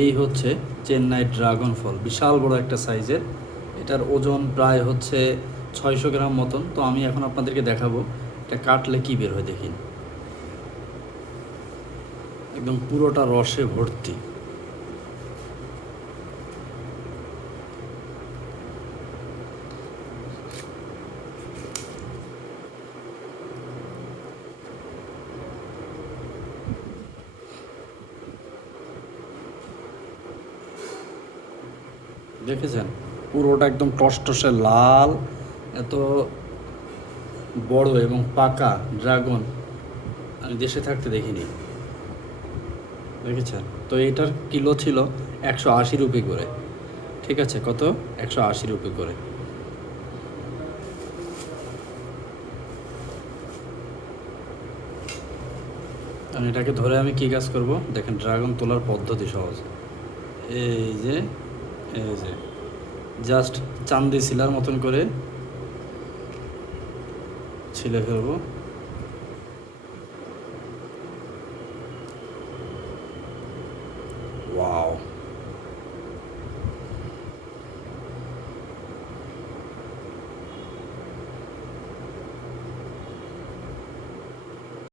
এই হচ্ছে চেন্নাই ড্রাগন ফল, বিশাল বড় একটা সাইজের। এটার ওজন প্রায় হচ্ছে 600 গ্রাম মতন। তো আমি এখন আপনাদেরকে দেখাবো এটা কাটলে কী বের হয়। দেখিন, একদম পুরোটা রসে ভর্তি। দেখেছেন, পুরোটা একদম টসটসে লাল। এত বড় এবং পাকা ড্রাগন আমি দেশে থাকতে দেখিনি। দেখেছেন তো, এটার কিলো ছিল 180 রুপি করে। ঠিক আছে, কত? 180 রুপি করে। আর এটাকে ধরে আমি কী কাজ করব দেখেন, ড্রাগন তোলার পদ্ধতি সহজ। এই যে, এই যে জাস্ট চান্দি শিলার মতন করে ছিলে ফেলবো। ওয়াও।